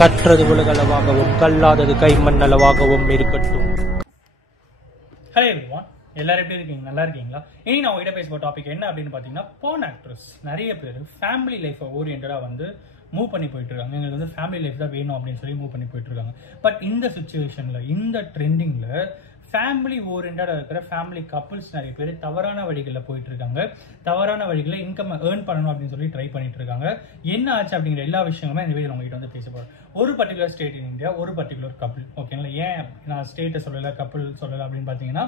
கற்றது உலகளவாகவும் கல்லாதது கைமண்ணளவாகவும் இருக்கட்டும். Hello everyone, எல்லாரும் எப்படி இருக்கீங்க? நல்லா இருக்கீங்களா? இனி நான் உங்ககிட்ட பேச போகிற டாபிக் என்ன அப்படின்னு பார்த்தீங்கன்னா, போர்ன் ஆக்ட்ரஸ் நிறைய பேர் ஃபேமிலி லைஃபை ஓரியன்டாக வந்து மூவ் பண்ணி போயிட்டு இருக்காங்க. எங்களுக்கு வந்து ஃபேமிலி லைஃப் தான் வேணும் அப்படின்னு சொல்லி மூவ் பண்ணி போயிட்டு இருக்காங்க. பட் இந்த சுச்சுவேஷனில், இந்த ட்ரெண்டிங்கில் ஃபேமிலி ஓரியன்டாக இருக்கிற ஃபேமிலி கப்புள்ஸ் நிறைய பேர் தவறான வழிகளில் போயிட்டு இருக்காங்க. தவறான வழிகளில் இன்கம் ஏர்ன் பண்ணணும் அப்படின்னு சொல்லி ட்ரை பண்ணிட்டு இருக்காங்க. என்ன ஆச்சு அப்படிங்கிற எல்லா விஷயங்களுமே இந்த வீடியோ உங்ககிட்ட வந்து பேச போகிறேன். ஒரு பர்டிகுலர் ஸ்டேட் இன் இந்தியா, ஒரு பர்டிகுலர் கப்புள். ஓகேங்களா? ஏன் நான் ஸ்டேட்டை சொல்லலை, கப்புள் சொல்லலை அப்படின்னு பார்த்தீங்கன்னா,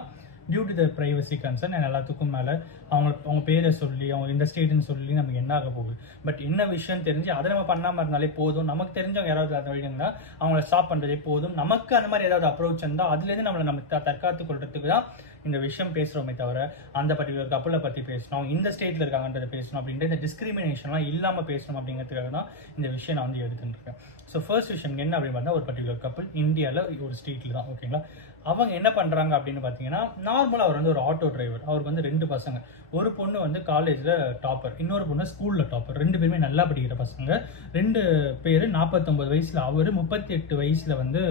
due to the privacy concern and எல்லாத்துக்கும் மேலே அவங்க பேரை சொல்லி, அவங்க இந்த ஸ்டேட்னு சொல்லி நமக்கு என்ன ஆக போகுது. பட் என்ன விஷயம் தெரிஞ்சு அதை நம்ம பண்ணாமல் இருந்தாலே போதும். நமக்கு தெரிஞ்சவங்க யாராவது அந்த வழிங்கன்னா அவங்கள ஸ்டாப் பண்ணுறதே போதும். நமக்கு அந்த மாதிரி ஏதாவது அப்ரோச் இருந்தால் அதுலேருந்து நம்ம தற்காத்து கொள்றதுக்கு தான் இந்த விஷயம் பேசுகிறோமே தவிர, அந்த பர்டிகுலர் கப்பலை பற்றி பேசணும், இந்த ஸ்டேட்டில் இருக்காங்கன்றதை பேசணும் அப்படின்ட்டு இந்த டிஸ்கிரிமினேஷன்லாம் இல்லாமல் பேசணும் அப்படிங்கிறதுக்காக தான் இந்த விஷயம் நான் வந்து எடுத்துட்டு இருக்கேன். ஸோ ஃபர்ஸ்ட் விஷயம் என்ன அப்படின்னு பார்த்தா, ஒரு பர்டிகுலர் கப்பல் இந்தியாவில் ஒரு ஸ்டேட்டில் தான். ஓகேங்களா? அவங்க என்ன பண்ணுறாங்க அப்படின்னு பார்த்தீங்கன்னா, நார்மலாக அவர் வந்து ஒரு ஆட்டோ டிரைவர். அவருக்கு வந்து 2 பசங்க. ஒரு பொண்ணு வந்து காலேஜில் டாப்பர், இன்னொரு பொண்ணு ஸ்கூலில் டாப்பர். 2 பேருமே நல்லா படிக்கிற பசங்க. 2 பேர் 49 வயசில் அவர், 38 வயசில் வந்து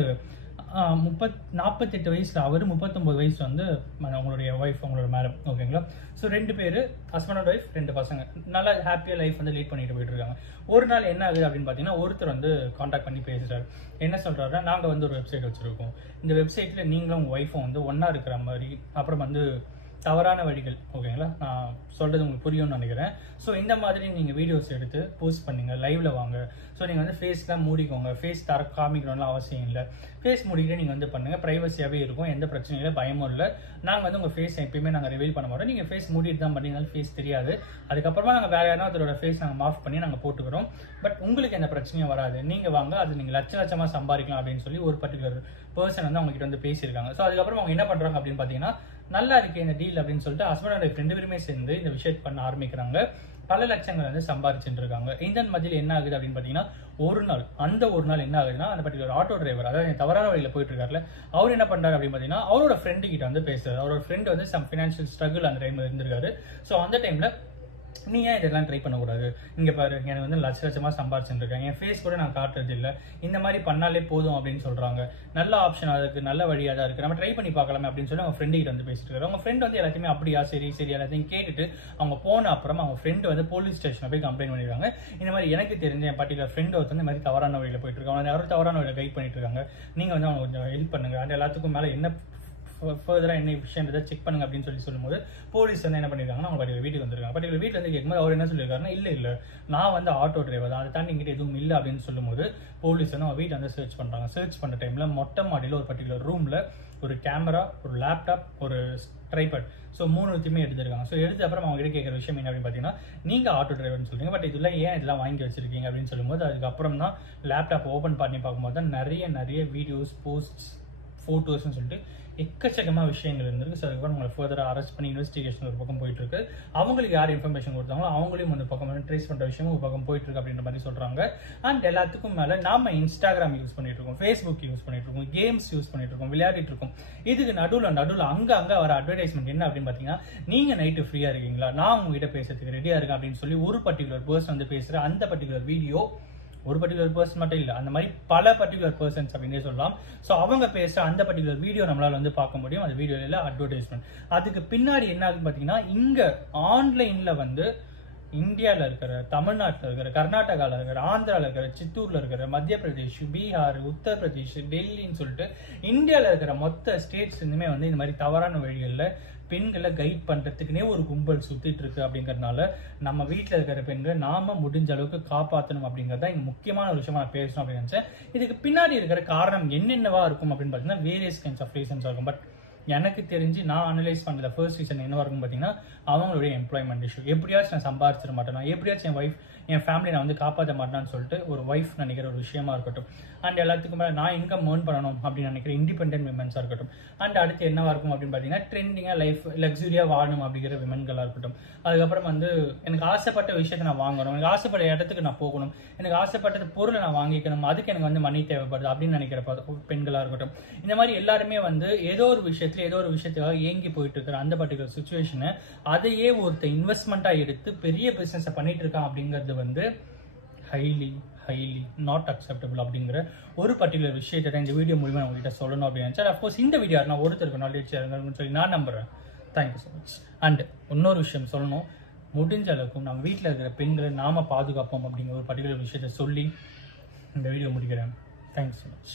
48 வயசில் அவர், 39 வயசு வந்து அவங்களுடைய ஒய்ஃப், அவங்களோட மேடம். ஓகேங்களா? ஸோ 2 பேர் ஹஸ்பண்ட் அண்ட் ஒய்ஃப், 2 பசங்க நல்லா ஹாப்பியாக லைஃப் வந்து லீட் பண்ணிட்டு போயிட்டு இருக்காங்க. ஒரு நாள் என்ன ஆகுது அப்படின்னு பார்த்தீங்கன்னா, ஒருத்தர் வந்து காண்டாக்ட் பண்ணி பேசுகிறாரு. என்ன சொல்கிறாருன்னா, நாங்கள் வந்து ஒரு வெப்சைட் வச்சுருக்கோம். இந்த வெப்சைட்டில் நீங்களும் உங்கள் ஒய்ஃபும் வந்து ஒன்றா இருக்கிற மாதிரி, அப்புறம் வந்து தவறான வழிகள். ஓகேங்களா? நான் சொல்கிறது உங்களுக்கு புரியும்னு நினைக்கிறேன். ஸோ இந்த மாதிரி நீங்கள் வீடியோஸ் எடுத்து போஸ்ட் பண்ணுங்கள், லைவில் வாங்க. ஸோ நீங்கள் வந்து ஃபேஸ்லாம் மூடிக்கோங்க, ஃபேஸ் காமிக்கணும்லாம் அவசியம் இல்லை. ஃபேஸ் மூடிக்கிட்டே நீங்கள் வந்து பண்ணுங்கள், ப்ரைவசியாகவே இருக்கும், எந்த பிரச்சனையும் இல்லை, பயமும் இல்லை. நாங்கள் வந்து உங்கள் ஃபேஸ் எப்பயுமே நாங்கள் ரிவீல் பண்ண மாட்டோம். நீங்கள் ஃபேஸ் மூடிட்டு தான் பண்ணிங்கனாலும் ஃபேஸ் தெரியாது. அதுக்கப்புறமா நாங்கள் வேறு யாரும் அதோட ஃபேஸ் நாங்கள் மாஃப் பண்ணி நாங்கள் போட்டுக்கிறோம். பட் உங்களுக்கு எந்த பிரச்சனையும் வராது, நீங்கள் வாங்க, அது நீங்கள் லட்சமாக சம்பாதிக்கலாம் அப்படின்னு சொல்லி ஒரு பர்டிகுலர் பர்சன் வந்து அவங்ககிட்ட வந்து பேசியிருக்காங்க. ஸோ அதுக்கப்புறம் அவங்க என்ன பண்ணுறாங்க அப்படின்னு பார்த்தீங்கன்னா, நல்லா இருக்கு இந்த டீல் அப்படின்னு சொல்லிட்டு ஹஸ்பண்ட் அண்ட் ஒய்ஃப் 2 பேருமே சேர்ந்து இந்த விஷயம் பண்ண ஆரம்பிக்கிறாங்க. பல லட்சங்கள் வந்து சம்பாதிச்சுட்டு இருக்காங்க. இந்த மத்தியில் என்ன ஆகுது அப்படின்னு பார்த்தீங்கன்னா, ஒரு நாள் என்ன ஆகுதுன்னா, அந்த பர்டிகுலர் ஆட்டோ டிரைவர், அதாவது தவறான வழியில் போயிட்டு இருக்காருல, அவர் என்ன பண்றாரு அப்படின்னு பார்த்தீங்கன்னா, அவரோட ஃப்ரெண்டு கிட்ட வந்து பேசுறாரு. அவரோட ஃப்ரெண்டு வந்து சம் ஃபினான்ஷியல் ஸ்ட்ரகிள் அந்த டைம்ல இருந்திருக்காரு. ஸோ அந்த டைம்ல நீ ஏன் இதெல்லாம் ட்ரை பண்ணக்கூடாது, இங்கே பாரு, எனக்கு வந்து லட்சமாக சம்பாரிச்சுட்டு இருக்கேன், என் ஃபேஸ் கூட நான் காட்டுறது இல்லை, இந்த மாதிரி பண்ணாலே போதும் அப்படின்னு சொல்கிறாங்க. நல்ல ஆப்ஷனாக இருக்குது, நல்ல வழியாக தான் இருக்குது, நம்ம ட்ரை பண்ணி பார்க்கலாமே அப்படின்னு சொல்லி அவங்க ஃப்ரெண்டு கிட்ட வந்து பேசிட்டு இருக்காரு. அவங்க ஃப்ரெண்ட் வந்து எல்லாத்தையுமே அப்படியா, சரி எல்லாத்தையும் கேட்டுட்டு அவங்க போன அப்புறம் அவங்க ஃப்ரெண்டு வந்து போலீஸ் ஸ்டேஷனில் போய் கம்ப்ளைண்ட் பண்ணியிருக்காங்க. இந்த மாதிரி எனக்கு தெரிஞ்ச என் பர்டிகுலர் ஃப்ரெண்ட் ஒருத்தர் இந்த மாதிரி தவறான வழியில் போயிட்டு இருக்காங்க, யாரும் தவறான வழியில் கைட் பண்ணிட்டு இருக்காங்க, நீங்கள் வந்து அவங்க கொஞ்சம் ஹெல்ப் பண்ணுங்க, அந்த எல்லாத்துக்கும் மேலே என்ன ஃபர்தராக என்ன விஷயன்றதை செக் பண்ணுங்க அப்படின்னு சொல்லும்போது, போலீஸ் வந்து என்ன பண்ணிருக்காங்கன்னா, அவங்க பர்டிகுலர் வீட்டுக்கு வந்திருக்காங்க. பர்டிகுலர் வீட்டில் வந்து கேட்கும்போது அவர் என்ன சொல்லியிருக்காருன்னா, இல்லை நான் வந்து ஆட்டோ டிரைவர் தான், அதை தாண்டி இங்கிட்ட எதுவும் இல்லை அப்படின்னு சொல்லும்போது, போலீஸ் வந்து அவங்க வீட்டில் வந்து சர்ச் பண்ணுறாங்க. சர்ச் பண்ணுற டைமில் மொட்டை மாடியில் ஒரு பர்டிகுலர் ரூமில் ஒரு கேமரா, ஒரு லேப்டாப், ஒரு ட்ரைபாட், ஸோ 3 எடுத்திருக்காங்க. ஸோ எடுத்த அப்புறம் அவங்க கிட்ட கேட்குற விஷயம் என்ன அப்படின்னு பார்த்தீங்கன்னா, நீங்கள் ஆட்டோ டிரைவர்னு சொல்றீங்க, பட் இதெல்லாம் ஏன் இதெல்லாம் வாங்கி வச்சிருக்கீங்க அப்படின்னு சொல்லும்போது, அதுக்கப்புறம் தான் லேப்டாப் ஓப்பன் பண்ணி பார்க்கும்போது தான் நிறைய வீடியோஸ், போஸ்ட்ஸ், ஃபோட்டோஸ்ன்னு சொல்லிட்டு எக்கச்சக்கமாக விஷயங்கள் இருந்திருக்கு. ஸோ அதுக்கப்புறம் உங்களை ஃபர்தராக அரெஸ்ட் பண்ணி இன்வெஸ்டிகேஷன் ஒரு பக்கம் போயிட்டு இருக்கு. அவங்களுக்கு யார் இன்ஃபர்மேஷன் கொடுத்தாங்களோ அவங்களையும் ஒரு பக்கம் ட்ரேஸ் பண்ணுற விஷயமும் ஒரு பக்கம் போயிட்டு இருக்கு அப்படின்ற மாதிரி சொல்றாங்க. அண்ட் எல்லாத்துக்கும் மேலே நாம இன்ஸ்டாகிராம் யூஸ் பண்ணிட்டு இருக்கோம், ஃபேஸ்புக் யூஸ் பண்ணிட்டு இருக்கோம், கேம்ஸ் யூஸ் பண்ணிட்டு இருக்கோம், விளையாடிட்டு இருக்கோம். இதுக்கு நடுவில் அங்கே வர அட்வர்டைஸ்மெண்ட் என்ன அப்படின்னு பார்த்தீங்கன்னா, நீங்க நைட்டு ஃப்ரீயா இருக்கீங்களா, நான் உங்ககிட்ட பேசுறதுக்கு ரெடியா இருக்கேன் அப்படின்னு சொல்லி ஒரு பர்டிகுலர் பர்சன் வந்து பேசுற அந்த பர்டிகுலர் வீடியோ, ஒரு பர்டிகுலர் பர்சன் மட்டும் இல்லை, அந்த மாதிரி பல பர்டிகுலர் பர்சன்ஸ் அப்படின்னே சொல்லலாம். ஸோ அவங்க பேசுகிற அந்த பர்டிகுலர் வீடியோ நம்மளால வந்து பார்க்க முடியும். அந்த வீடியோல அட்வர்டைஸ்மெண்ட். அதுக்கு பின்னாடி என்ன ஆகுதுன்னு பார்த்தீங்கன்னா, இங்கே ஆன்லைனில் வந்து இந்தியாவில் இருக்கிற, தமிழ்நாட்டில் இருக்கிற, கர்நாடகாவில் இருக்கிற, ஆந்திராவில் இருக்கிற, சித்தூரில் இருக்கிற, மத்திய பிரதேஷ், பீகார், உத்தரப்பிரதேஷ், டெல்லின்னு சொல்லிட்டு இந்தியாவில் இருக்கிற மொத்த ஸ்டேட்ஸ் வந்து இந்த மாதிரி தவறான வழிகளில் பெண்களை கைட் பண்றதுக்குனே ஒரு கும்பல் சுத்திட்டு இருக்கு. அப்படிங்கறதுனால நம்ம வீட்டில் இருக்கிற பெண்களை நாம முடிஞ்ச அளவுக்கு காப்பாற்றணும் அப்படிங்கறத இங்க முக்கியமான ஒரு விஷயமா நான் பேசணும் அப்படின்னு நினைச்சேன். இதுக்கு பின்னாடி இருக்கிற காரணம் என்னென்னவா இருக்கும் அப்படின்னு பார்த்தீங்கன்னா, வேரியஸ் கைண்ட்ஸ் ஆஃப் ரீசன்ஸ் இருக்கும். பட் எனக்கு தெரிஞ்சு நான் அனலைஸ் பண்ணுற ஃபர்ஸ்ட் ரீசன் என்னவா இருக்கும் பார்த்தீங்கன்னா, அவங்களுடைய எம்ப்ளாய்மெண்ட் இஷ்யூ. எப்படியாச்சும் நான் சம்பாதிச்சிட மாட்டேனா, எப்படியாச்சும் என் ஒய்ஃப், என் ஃபேமிலி நான் வந்து காப்பாற்ற மாட்டேன்னு சொல்லிட்டு ஒரு ஒய்ஃப் நினைக்கிற ஒரு விஷயமா இருக்கட்டும். அண்ட் எல்லாத்துக்கும் மேலே நான் இன்கம் ஏர்ன் பண்ணணும் அப்படின்னு நினைக்கிற இண்டிபெண்டன்ட் விமன்ஸாக இருக்கட்டும். அண்ட் அடுத்து என்னவா இருக்கும் அப்படின்னு பார்த்தீங்கன்னா, ட்ரெண்டிங்காக லைஃப் லக்ஸுரியாக வாழணும் அப்படிங்கிற விமன்களாக இருக்கட்டும். அதுக்கப்புறம் வந்து எனக்கு ஆசைப்பட்ட விஷயத்தை நான் வாங்கணும், எனக்கு ஆசைப்பட்ட இடத்துக்கு நான் போகணும், எனக்கு ஆசைப்பட்டது பொருளை நான் வாங்கிக்கணும், அதுக்கு எனக்கு வந்து மணி தேவைப்படுது அப்படின்னு நினைக்கிற பெண்களாக இருக்கட்டும். இந்த மாதிரி எல்லாருமே வந்து ஏதோ ஒரு விஷயத்தை விஷயத்துல ஏதோ ஒரு விஷயத்துக்காக ஏங்கி போயிட்டு இருக்கிற அந்த பர்டிகுலர் சுச்சுவேஷனை அதையே ஒருத்தர் இன்வெஸ்ட்மெண்ட்டாக எடுத்து பெரிய பிஸ்னஸை பண்ணிட்டு இருக்கான் அப்படிங்கிறது வந்து ஹைலி நாட் அக்செப்டபிள் அப்படிங்கிற ஒரு பர்டிகுலர் விஷயத்தை தான் இந்த வீடியோ மூலியமாக உங்கள்கிட்ட சொல்லணும் அப்படின்னு நினச்சா. அஃப்கோர்ஸ் இந்த வீடியோ நான் ஒருத்தருக்கு நாலேஜ் இருங்கன்னு சொல்லி நான் நம்புறேன். Thank you so much. அண்ட் இன்னொரு விஷயம் சொல்லணும், முடிஞ்ச அளவுக்கு நம்ம வீட்டில் இருக்கிற பெண்களை நாம பாதுகாப்போம் அப்படிங்கிற ஒரு பர்டிகுலர் விஷயத்தை சொல்லி இந்த வீடியோ முடிக்கிறேன். Thank you so much.